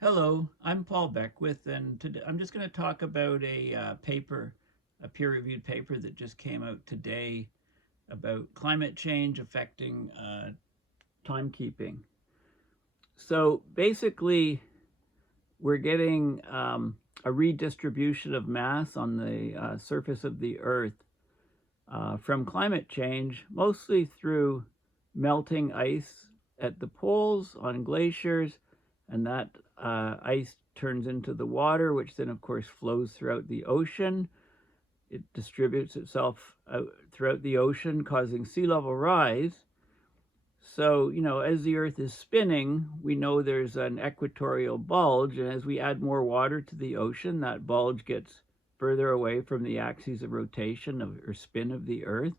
Hello, I'm Paul Beckwith, and today I'm just going to talk about a peer-reviewed paper that just came out today about climate change affecting timekeeping. So basically, we're getting a redistribution of mass on the surface of the Earth from climate change, mostly through melting ice at the poles on glaciers, and that ice turns into the water, which then, of course, flows throughout the ocean. It distributes itself out throughout the ocean, causing sea level rise. So, as the Earth is spinning, we know there's an equatorial bulge, and as we add more water to the ocean, that bulge gets further away from the axis of rotation or spin of the Earth.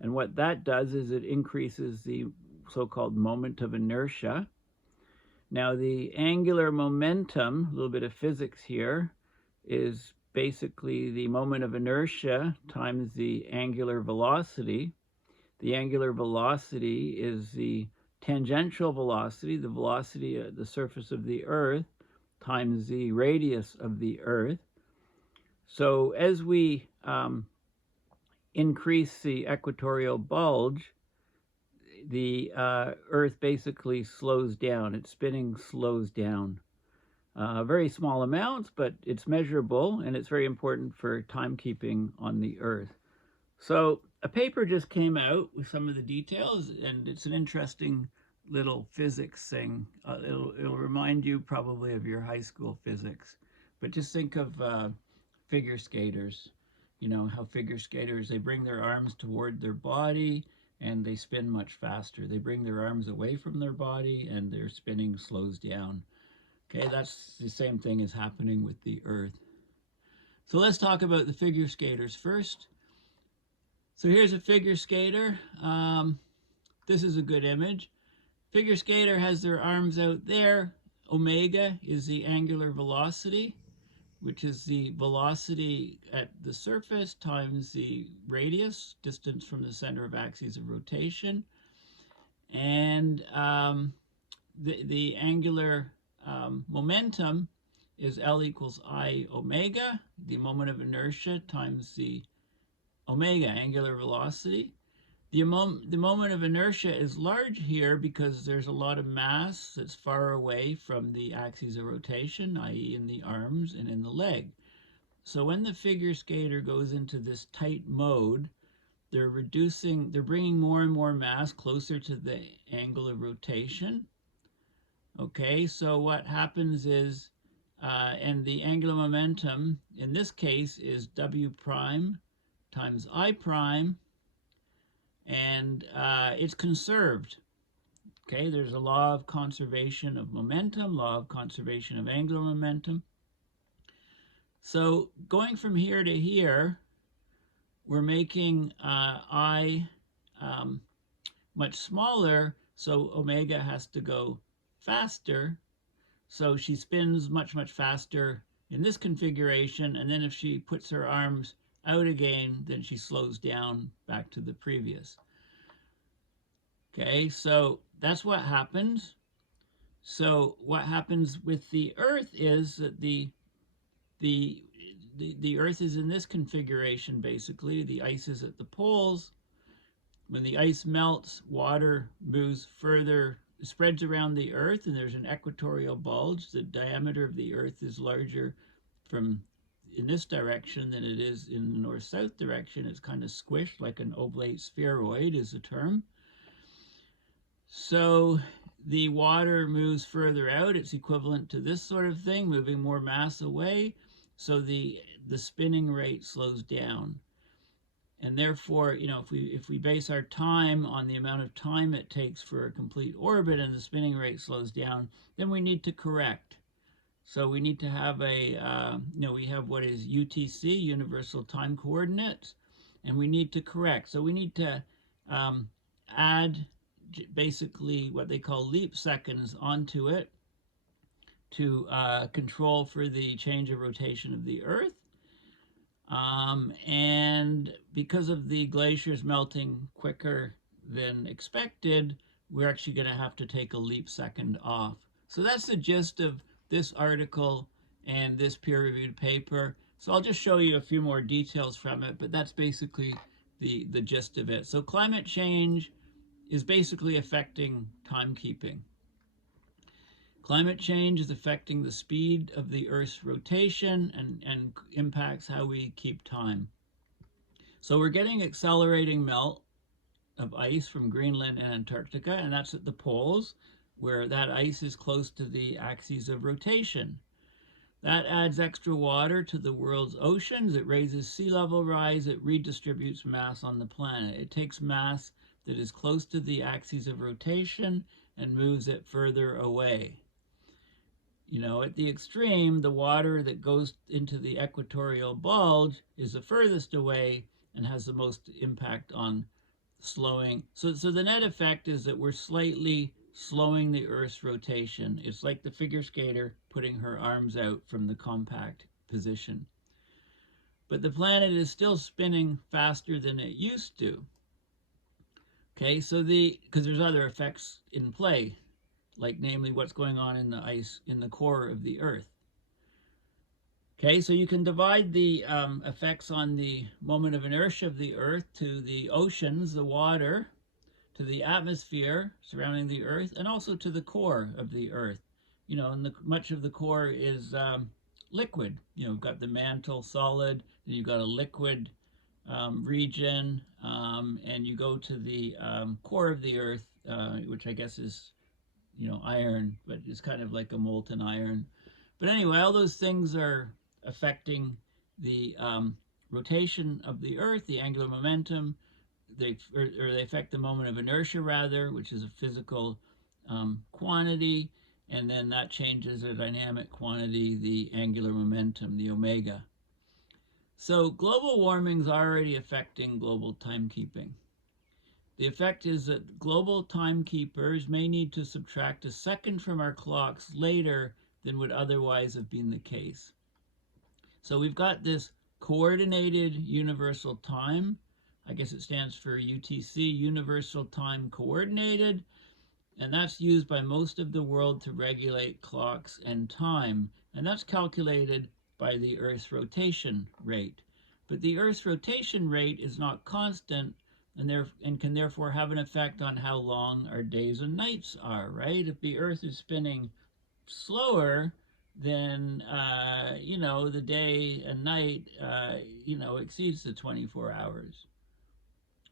And what that does is it increases the so-called moment of inertia. Now, the angular momentum, a little bit of physics here, is basically the moment of inertia times the angular velocity. The angular velocity is the tangential velocity, the velocity at the surface of the Earth, times the radius of the Earth. So as we increase the equatorial bulge, the Earth basically slows down. Its spinning slows down. Very small amounts, but it's measurable, and it's very important for timekeeping on the Earth. So a paper just came out with some of the details, and it's an interesting little physics thing. It'll remind you probably of your high school physics. But just think of figure skaters. You know how figure skaters, they bring their arms toward their body and they spin much faster. They bring their arms away from their body and their spinning slows down. Okay, that's the same thing is happening with the Earth. So let's talk about the figure skaters first. So here's a figure skater. This is a good image. Figure skater has their arms out there. Omega is the angular velocity, which is the velocity at the surface times the radius, distance from the center of axis of rotation. And the angular momentum is L equals I omega, the moment of inertia times the omega, angular velocity. The moment of inertia is large here because there's a lot of mass that's far away from the axis of rotation, i.e. in the arms and in the leg. So when the figure skater goes into this tight mode, they're bringing more and more mass closer to the angle of rotation. Okay, so what happens is, and the angular momentum in this case is W prime times I prime, and it's conserved. Okay, there's a law of conservation of momentum, law of conservation of angular momentum. So going from here to here, we're making I much smaller, so omega has to go faster. So she spins much, much faster in this configuration, and then if she puts her arms out again, then she slows down back to the previous. Okay, so that's what happens. So what happens with the Earth is that the Earth is in this configuration, basically. The ice is at the poles. When the ice melts, water moves further, spreads around the Earth, and there's an equatorial bulge. The diameter of the Earth is larger from in this direction than it is in the north-south direction. It's kind of squished, like an oblate spheroid is the term. So the water moves further out. It's equivalent to this sort of thing, moving more mass away. So the spinning rate slows down. And therefore, if we base our time on the amount of time it takes for a complete orbit and the spinning rate slows down, then we need to correct. So we need to have we have what is UTC, universal time coordinates, and we need to correct. So we need to add basically what they call leap seconds onto it to control for the change of rotation of the Earth. And because of the glaciers melting quicker than expected, we're actually going to have to take a leap second off. So that's the gist of this article and this peer-reviewed paper. So I'll just show you a few more details from it, but that's basically the gist of it. So climate change is basically affecting timekeeping. Climate change is affecting the speed of the Earth's rotation and impacts how we keep time. So we're getting accelerating melt of ice from Greenland and Antarctica, and that's at the poles, where that ice is close to the axes of rotation. That adds extra water to the world's oceans. It raises sea level rise. It redistributes mass on the planet. It takes mass that is close to the axes of rotation and moves it further away. You know, at the extreme, the water that goes into the equatorial bulge is the furthest away and has the most impact on slowing. So the net effect is that we're slightly slowing the Earth's rotation. It's like the figure skater putting her arms out from the compact position. But the planet is still spinning faster than it used to. Okay, so because there's other effects in play, like namely what's going on in the ice in the core of the Earth. Okay, so you can divide the effects on the moment of inertia of the Earth to the oceans, the water, to the atmosphere surrounding the Earth, and also to the core of the Earth. You know, and much of the core is liquid. You know, you've got the mantle solid, then you've got a liquid region, and you go to the core of the Earth, which I guess is, you know, iron, but it's kind of like a molten iron. But anyway, all those things are affecting the rotation of the Earth, the angular momentum. They affect the moment of inertia, rather, which is a physical quantity, and then that changes a dynamic quantity, the angular momentum, the omega. So global warming is already affecting global timekeeping. The effect is that global timekeepers may need to subtract a second from our clocks later than would otherwise have been the case. So we've got this coordinated universal time. I guess it stands for UTC, Universal Time Coordinated, and that's used by most of the world to regulate clocks and time, and that's calculated by the Earth's rotation rate. But the Earth's rotation rate is not constant, and can therefore have an effect on how long our days and nights are, right? If the Earth is spinning slower, then, you know, the day and night, you know, exceeds the 24 hours,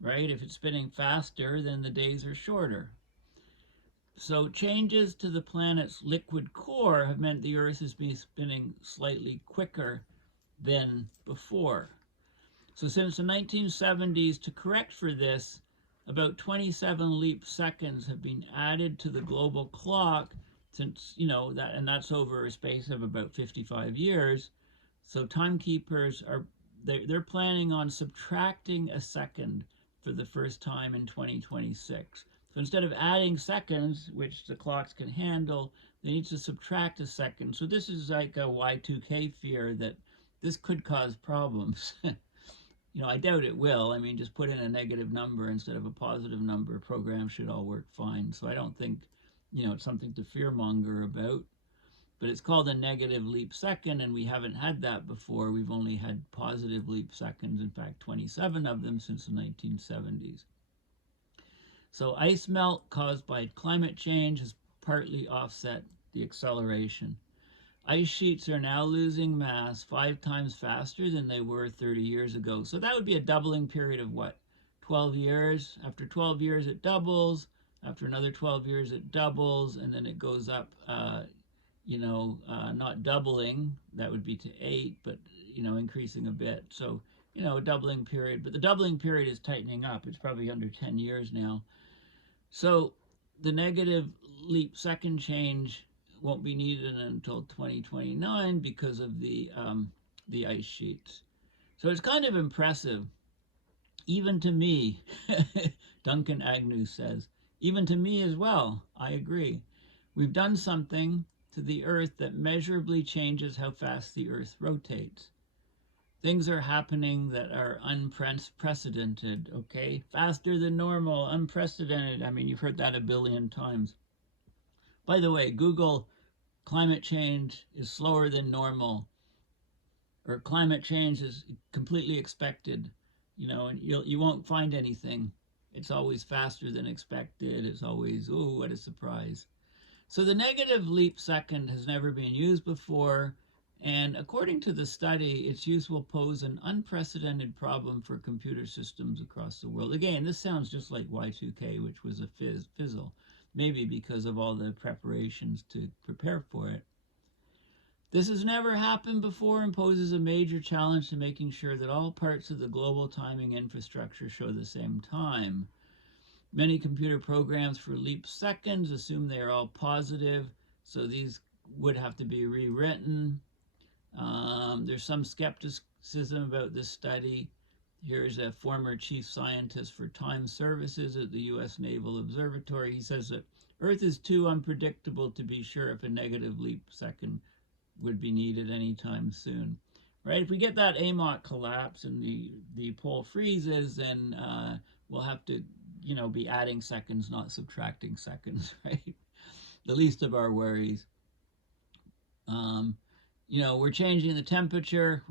right? If it's spinning faster, then the days are shorter. So changes to the planet's liquid core have meant the Earth has been spinning slightly quicker than before. So since the 1970s, to correct for this, about 27 leap seconds have been added to the global clock since, you know, that's over a space of about 55 years. So timekeepers they're planning on subtracting a second for the first time in 2026. So instead of adding seconds, which the clocks can handle, they need to subtract a second. So this is like a Y2K fear that this could cause problems. You know, I doubt it will. I mean, just put in a negative number instead of a positive number. Programs should all work fine. So I don't think, you know, it's something to fearmonger about. But it's called a negative leap second, and we haven't had that before. We've only had positive leap seconds, in fact, 27 of them since the 1970s. So ice melt caused by climate change has partly offset the acceleration. Ice sheets are now losing mass 5 times faster than they were 30 years ago. So that would be a doubling period of what? 12 years. After 12 years, it doubles. After another 12 years, it doubles, and then it goes up, you know, not doubling, that would be to 8, but, you know, increasing a bit. So, you know, a doubling period. But the doubling period is tightening up. It's probably under 10 years now. So the negative leap second change won't be needed until 2029 because of the ice sheets. So it's kind of impressive, even to me. Duncan Agnew says, even to me as well. I agree. We've done something to the Earth that measurably changes how fast the Earth rotates. Things are happening that are unprecedented, okay? Faster than normal, unprecedented. I mean, you've heard that a billion times. By the way, Google climate change is slower than normal, or climate change is completely expected, and you won't find anything. It's always faster than expected. It's always, oh, what a surprise. So the negative leap second has never been used before, and according to the study, its use will pose an unprecedented problem for computer systems across the world. Again, this sounds just like Y2K, which was a fizzle, maybe because of all the preparations to prepare for it. This has never happened before and poses a major challenge to making sure that all parts of the global timing infrastructure show the same time. Many computer programs for leap seconds assume they are all positive, so these would have to be rewritten. There's some skepticism about this study. Here's a former chief scientist for time services at the U.S. Naval Observatory. He says that Earth is too unpredictable to be sure if a negative leap second would be needed anytime soon. Right? If we get that AMOC collapse and the pole freezes, then we'll have to be adding seconds, not subtracting seconds, right? The least of our worries. We're changing the temperature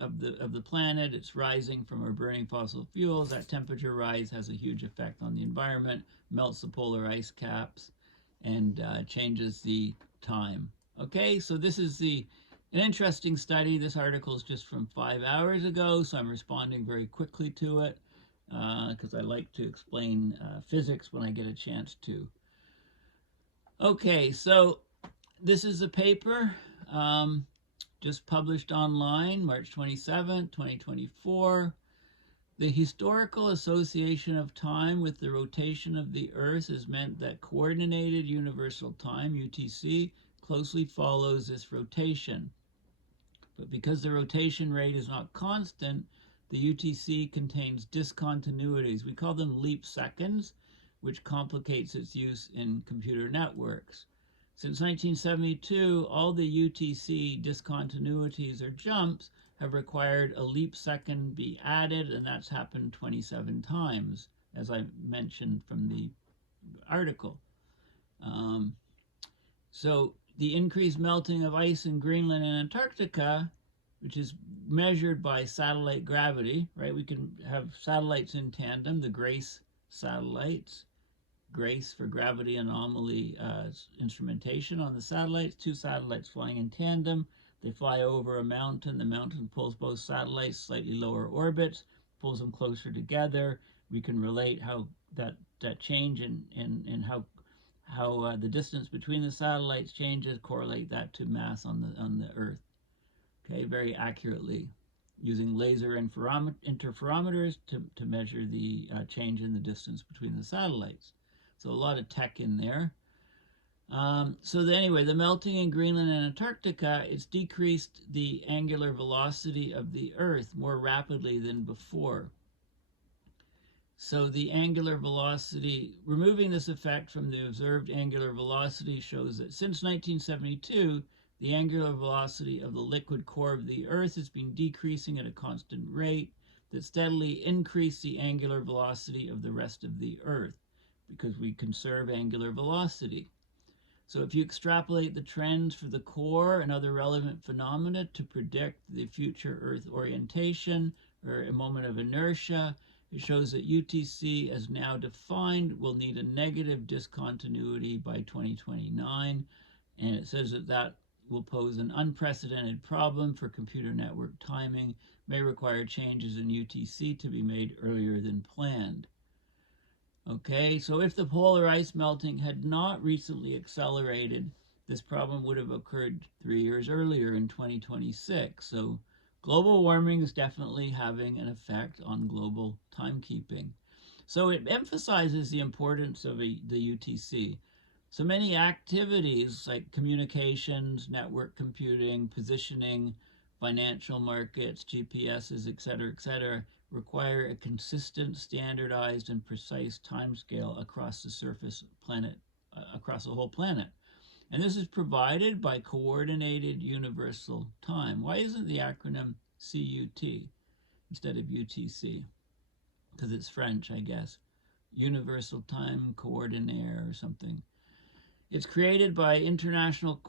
of the planet. It's rising from our burning fossil fuels. That temperature rise has a huge effect on the environment, melts the polar ice caps, and changes the time. Okay, so this is an interesting study. This article is just from 5 hours ago, so I'm responding very quickly to it because I like to explain physics when I get a chance to. Okay, so this is a paper just published online, March 27, 2024. The historical association of time with the rotation of the Earth has meant that coordinated universal time, UTC, closely follows this rotation. But because the rotation rate is not constant, the UTC contains discontinuities. We call them leap seconds, which complicates its use in computer networks. Since 1972, all the UTC discontinuities or jumps have required a leap second be added, and that's happened 27 times, as I mentioned from the article. So the increased melting of ice in Greenland and Antarctica, which is measured by satellite gravity, right? We can have satellites in tandem, the GRACE satellites, GRACE for gravity anomaly instrumentation on the satellites, 2 satellites flying in tandem. They fly over a mountain. The mountain pulls both satellites slightly lower orbits, pulls them closer together. We can relate how that change in how the distance between the satellites changes, correlate that to mass on the Earth. Okay, very accurately, using laser interferometers to measure the change in the distance between the satellites. So a lot of tech in there. Anyway, the melting in Greenland and Antarctica, it's decreased the angular velocity of the Earth more rapidly than before. So the angular velocity, removing this effect from the observed angular velocity shows that since 1972, the angular velocity of the liquid core of the Earth has been decreasing at a constant rate that steadily increased the angular velocity of the rest of the Earth, because we conserve angular velocity. So if you extrapolate the trends for the core and other relevant phenomena to predict the future Earth orientation, or a moment of inertia, it shows that UTC, as now defined, will need a negative discontinuity by 2029, and it says that will pose an unprecedented problem for computer network timing, may require changes in UTC to be made earlier than planned. Okay, so if the polar ice melting had not recently accelerated, this problem would have occurred 3 years earlier in 2026. So global warming is definitely having an effect on global timekeeping. So it emphasizes the importance of the UTC. So many activities like communications, network computing, positioning, financial markets, GPSs, et cetera, require a consistent, standardized, and precise timescale across the surface planet, across the whole planet. And this is provided by Coordinated Universal Time. Why isn't the acronym CUT instead of UTC? Because it's French, I guess. Universal Time Coordinaire or something. It's created by international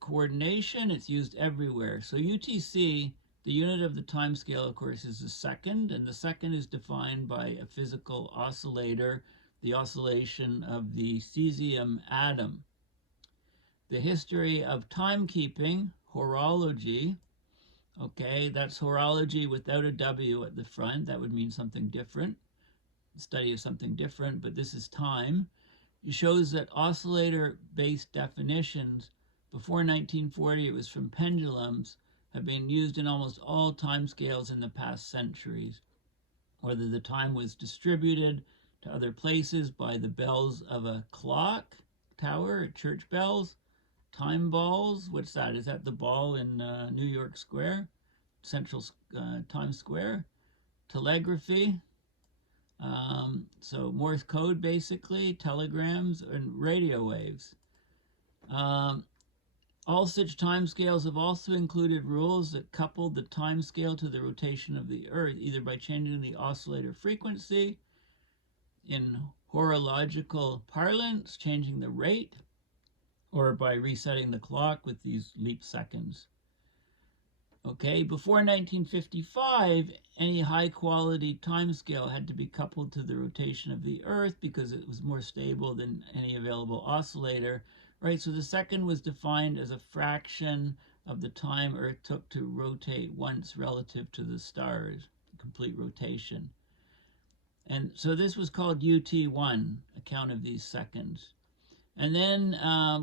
coordination. It's used everywhere. So UTC, the unit of the time scale, of course, is the second, and the second is defined by a physical oscillator, the oscillation of the cesium atom. The history of timekeeping, horology, okay, that's horology without a W at the front. That would mean something different, study of something different, but this is time. It shows that oscillator-based definitions, before 1940 it was from pendulums, have been used in almost all timescales in the past centuries. Whether the time was distributed to other places by the bells of a clock tower, church bells, time balls, what's that? Is that the ball in New York Square, Central Times Square? Telegraphy, so Morse code, basically, telegrams, and radio waves. All such timescales have also included rules that coupled the timescale to the rotation of the Earth, either by changing the oscillator frequency, in horological parlance, changing the rate, or by resetting the clock with these leap seconds. Okay, before 1955, any high-quality timescale had to be coupled to the rotation of the Earth because it was more stable than any available oscillator, right? So the second was defined as a fraction of the time Earth took to rotate once relative to the stars, complete rotation. And so this was called UT1, a count of these seconds. And then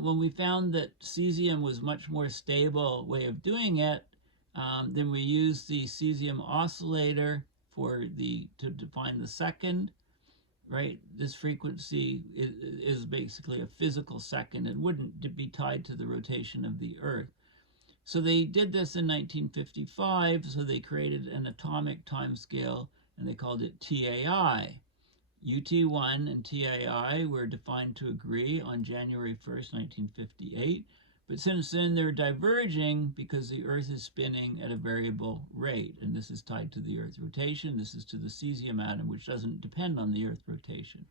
when we found that cesium was much more stable way of doing it, then we use the cesium oscillator to define the second, right? This frequency is basically a physical second. It wouldn't be tied to the rotation of the Earth. So they did this in 1955, so they created an atomic time scale, and they called it TAI. UT1 and TAI were defined to agree on January 1st, 1958. But since then, they're diverging because the Earth is spinning at a variable rate. And this is tied to the Earth rotation. This is to the cesium atom, which doesn't depend on the Earth rotation.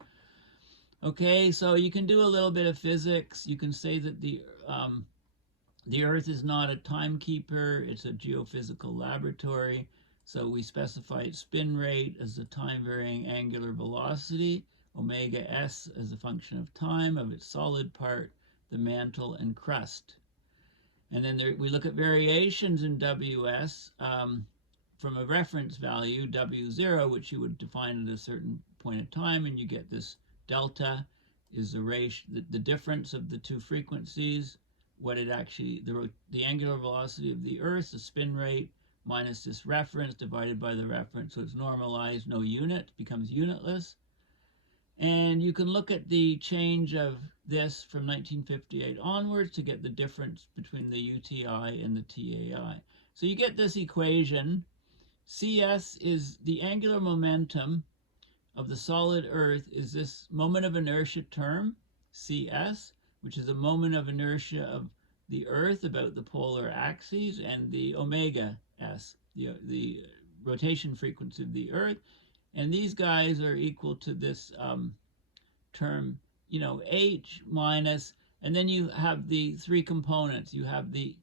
Okay, so you can do a little bit of physics. You can say that the Earth is not a timekeeper. It's a geophysical laboratory. So we specify its spin rate as the time-varying angular velocity, omega s as a function of time of its solid part, the mantle and crust. And then we look at variations in WS from a reference value, W0, which you would define at a certain point of time, and you get this delta is the ratio, the difference of the two frequencies, what it actually, the angular velocity of the Earth, the spin rate, minus this reference divided by the reference, so it's normalized, no unit, becomes unitless. And you can look at the change of this from 1958 onwards to get the difference between the UTI and the TAI. So you get this equation. CS is the angular momentum of the solid Earth, is this moment of inertia term, CS, which is the moment of inertia of the Earth about the polar axes, and the omega S, the rotation frequency of the Earth. And these guys are equal to this term, H minus, and then you have the three components. You have the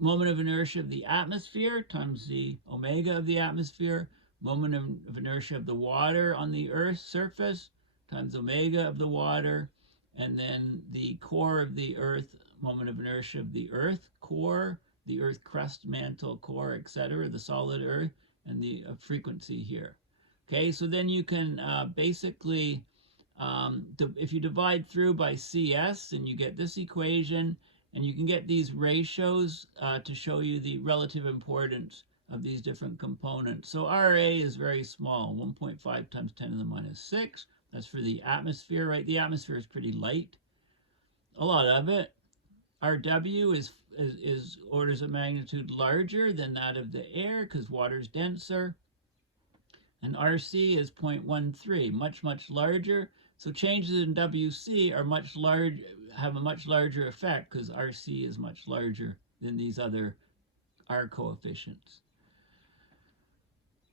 moment of inertia of the atmosphere times the omega of the atmosphere, moment of inertia of the water on the Earth's surface times omega of the water, and then the core of the Earth, moment of inertia of the Earth core, the Earth crust, mantle, core, etc., the solid Earth, and the frequency here. Okay, so then you can basically, if you divide through by CS, and you get this equation, and you can get these ratios to show you the relative importance of these different components. So RA is very small, 1.5 times 10 to the minus 6. That's for the atmosphere, right? The atmosphere is pretty light, a lot of it. RW is orders of magnitude larger than that of the air because water's denser. And RC is 0.13, much larger. So changes in WC are have a much larger effect because RC is much larger than these other R coefficients.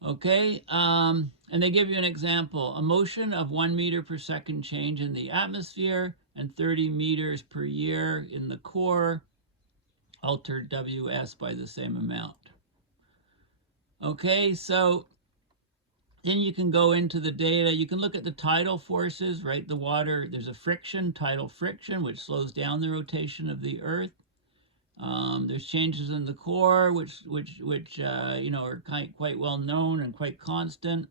Okay, and they give you an example. A motion of 1 meter per second change in the atmosphere and 30 meters per year in the core, altered WS by the same amount. Okay, so then you can go into the data. You can look at the tidal forces, right? The water, there's a friction, tidal friction, which slows down the rotation of the Earth. There's changes in the core, which you know, are quite well known and quite constant,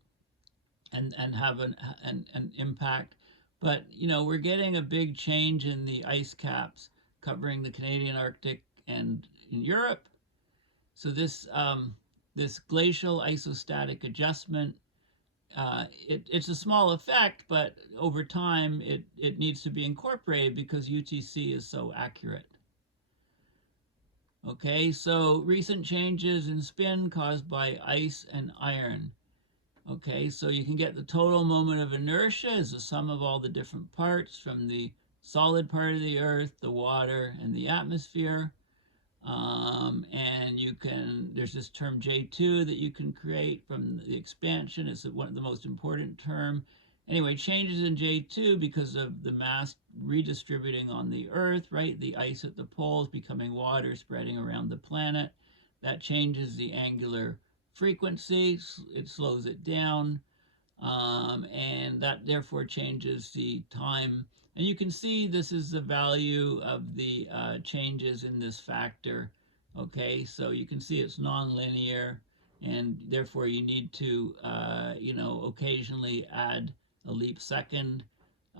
and have an impact. But you know, we're getting a big change in the ice caps covering the Canadian Arctic and in Europe. So this glacial isostatic adjustment, it's a small effect, but over time it needs to be incorporated because UTC is so accurate. Okay, so recent changes in spin caused by ice and iron. Okay, so you can get the total moment of inertia as the sum of all the different parts from the solid part of the Earth, the water, and the atmosphere. And you can, there's this term J2 that you can create from the expansion. It's one of the most important term. Anyway, changes in J2 because of the mass redistributing on the Earth, right? The ice at the poles becoming water spreading around the planet. That changes the angular frequency. It slows it down. And that therefore changes the time. And you can see this is the value of the changes in this factor. Okay, so you can see it's nonlinear, and therefore you need to, you know, occasionally add a leap second.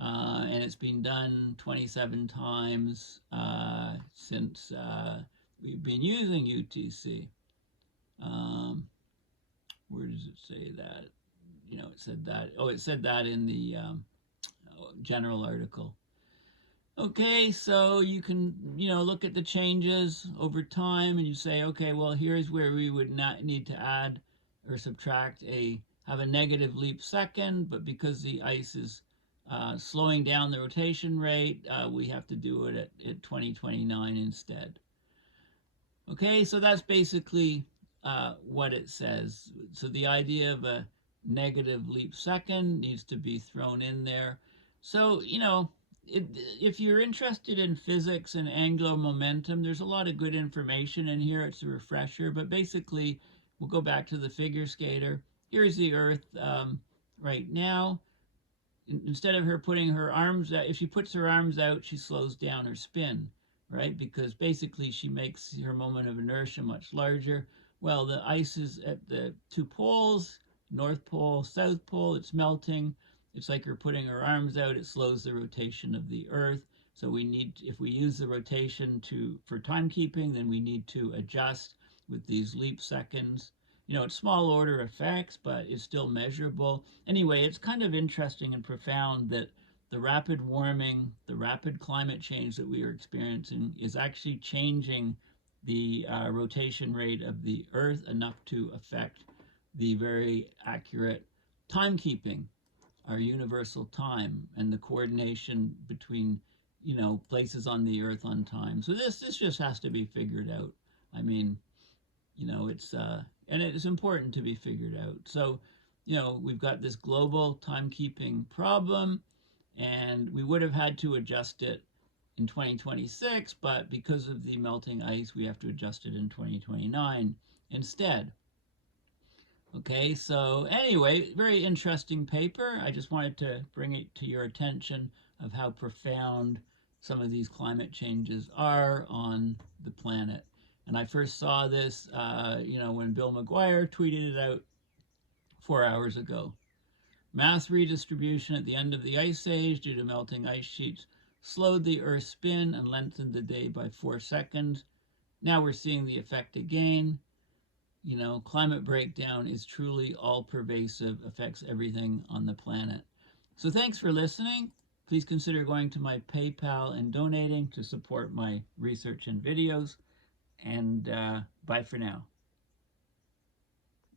And it's been done 27 times since we've been using UTC. Where does it say that? You know, it said that. Oh, it said that in the general article. Okay, so you can, you know, look at the changes over time, and you say, okay, well, here's where we would not need to add or subtract have a negative leap second, but because the ice is slowing down the rotation rate, we have to do it at 2029 instead. Okay, so that's basically what it says. So the idea of a negative leap second needs to be thrown in there. So, you know, if you're interested in physics and angular momentum, there's a lot of good information in here. It's a refresher, but basically, we'll go back to the figure skater. Here's the Earth right now. Instead of her putting her arms out, if she puts her arms out, she slows down her spin, right? Because basically she makes her moment of inertia much larger. Well, the ice is at the two poles, North Pole, South Pole, it's melting. It's like her putting her arms out, it slows the rotation of the Earth. So we need, if we use the rotation for timekeeping, then we need to adjust with these leap seconds. You know, it's small order effects, but it's still measurable. Anyway, it's kind of interesting and profound that the rapid warming, the rapid climate change that we are experiencing is actually changing the rotation rate of the Earth enough to affect the very accurate timekeeping, our universal time, and the coordination between, you know, places on the Earth on time. So this just has to be figured out. I mean, you know, it's and it's important to be figured out. So, you know, we've got this global timekeeping problem, and we would have had to adjust it in 2026, but because of the melting ice, we have to adjust it in 2029 instead. Okay, so anyway, very interesting paper. I just wanted to bring it to your attention of how profound some of these climate changes are on the planet. And I first saw this, you know, when Bill McGuire tweeted it out 4 hours ago. Mass redistribution at the end of the ice age due to melting ice sheets slowed the Earth's spin and lengthened the day by 4 seconds. Now we're seeing the effect again. You know, climate breakdown is truly all-pervasive, affects everything on the planet. So thanks for listening. Please consider going to my PayPal and donating to support my research and videos. And bye for now.